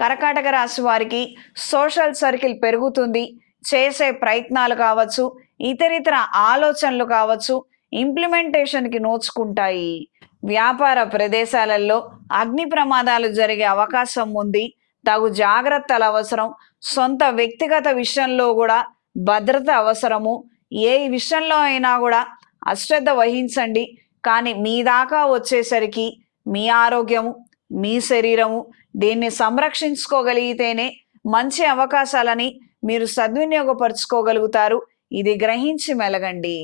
కర్కాటక రాశి వారికి సోషల్ సర్కిల్ పెరుగుతుంది. చేసే ప్రయత్నాలు కావచ్చు ఇతరితర ఆలోచనలు కావచ్చు ఇంప్లిమెంటేషన్కి నోచుకుంటాయి. వ్యాపార ప్రదేశాలలో అగ్ని ప్రమాదాలు జరిగే అవకాశం ఉంది. తగు జాగ్రత్తలు అవసరం. సొంత వ్యక్తిగత విషయంలో కూడా భద్రత అవసరము. ఏ విషయంలో అయినా కూడా అశ్రద్ధ వహించండి. కానీ మీ దాకా వచ్చేసరికి మీ ఆరోగ్యము మీ శరీరము దీన్ని సంరక్షించుకోగలిగితేనే మంచి అవకాశాలని మీరు సద్వినియోగపరుచుకోగలుగుతారు. ఇది గ్రహించి మెలగండి.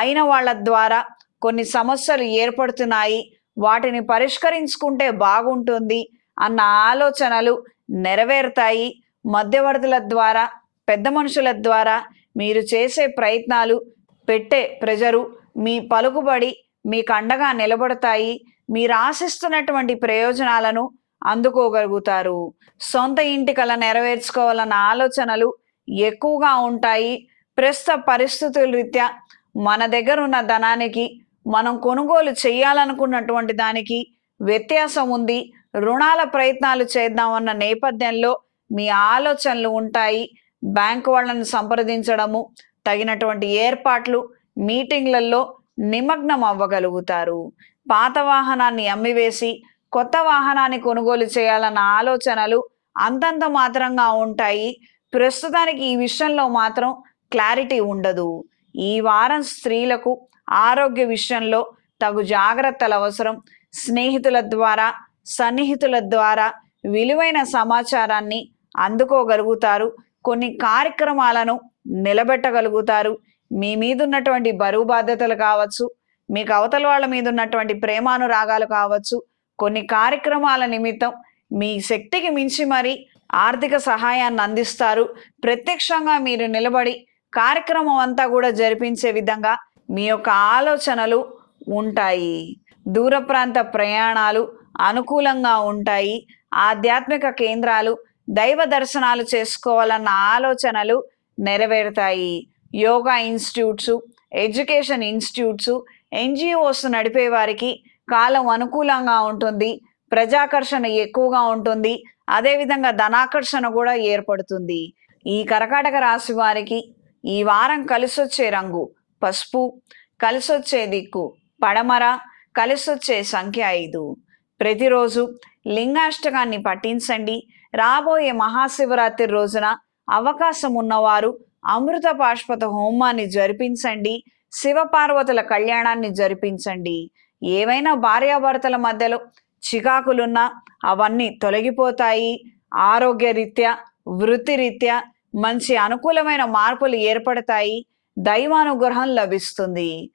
అయిన వాళ్ళ ద్వారా కొన్ని సమస్యలు ఏర్పడుతున్నాయి. వాటిని పరిష్కరించుకుంటే బాగుంటుంది అన్న ఆలోచనలు నెరవేరుతాయి. మధ్యవర్తుల ద్వారా పెద్ద మనుషుల ద్వారా మీరు చేసే ప్రయత్నాలు పెట్టే ప్రెజరు మీ పలుకుబడి మీకు అండగా నిలబడతాయి. మీరు ఆశిస్తున్నటువంటి ప్రయోజనాలను అందుకోగలుగుతారు. సొంత ఇంటి కళ నెరవేర్చుకోవాలన్న ఆలోచనలు ఎక్కువగా ఉంటాయి. ప్రస్తుత పరిస్థితుల రీత్యా మన దగ్గర ఉన్న ధనానికి మనం కొనుగోలు చేయాలనుకున్నటువంటి దానికి వ్యత్యాసం ఉంది. రుణాల ప్రయత్నాలు చేద్దామన్న నేపథ్యంలో మీ ఆలోచనలు ఉంటాయి. బ్యాంకు వాళ్ళని సంప్రదించడము తగినటువంటి ఏర్పాట్లు మీటింగ్లలో నిమగ్నం అవ్వగలుగుతారు పాత వాహనాన్ని అమ్మివేసి కొత్త వాహనాన్ని కొనుగోలు చేయాలన్న ఆలోచనలు అంతంత మాత్రంగా ఉంటాయి. ప్రస్తుతానికి ఈ విషయంలో మాత్రం క్లారిటీ ఉండదు. ఈ వారం స్త్రీలకు ఆరోగ్య విషయంలో తగు జాగ్రత్తలు అవసరం. స్నేహితుల ద్వారా సన్నిహితుల ద్వారా విలువైన సమాచారాన్ని అందుకోగలుగుతారు. కొన్ని కార్యక్రమాలను నిలబెట్టగలుగుతారు. మీ మీద ఉన్నటువంటి బరువు బాధ్యతలు కావచ్చు మీకు అవతల వాళ్ళ మీద ఉన్నటువంటి ప్రేమానురాగాలు కావచ్చు కొన్ని కార్యక్రమాల నిమిత్తం మీ శక్తికి మించి మరి ఆర్థిక సహాయాన్ని అందిస్తారు. ప్రత్యక్షంగా మీరు నిలబడి కార్యక్రమం అంతా కూడా జరిపించే విధంగా మీ యొక్క ఆలోచనలు ఉంటాయి. దూర ప్రాంత ప్రయాణాలు అనుకూలంగా ఉంటాయి. ఆధ్యాత్మిక కేంద్రాలు దైవ దర్శనాలు చేసుకోవాలన్న ఆలోచనలు నెరవేరుతాయి. Yoga institutes education institutes NGOs నడిపే వారికి కాలం అనుకూలంగా ఉంటుంది ప్రజాకర్షణ ఎక్కువగా ఉంటుంది అదేవిధంగా ధనాకర్షణ కూడా ఏర్పడుతుంది. ఈ కర్కాటక రాశి వారికి ఈ వారం కలిసొచ్చే రంగు పసుపు కలిసొచ్చే దిక్కు పడమర కలిసొచ్చే సంఖ్య ఐదు. ప్రతిరోజు లింగాష్టకాన్ని పఠించండి. రాబోయే మహాశివరాత్రి రోజున అవకాశం ఉన్నవారు అమృత పాష్పత హోమాన్ని జరిపించండి శివపార్వతుల కళ్యాణాన్ని జరిపించండి. ఏవైనా భార్యాభర్తల మధ్యలో చికాకులున్నా అవన్నీ తొలగిపోతాయి. ఆరోగ్యరీత్యా వృత్తిరీత్యా మంచి అనుకూలమైన మార్పులు ఏర్పడతాయి. దైవానుగ్రహం లభిస్తుంది.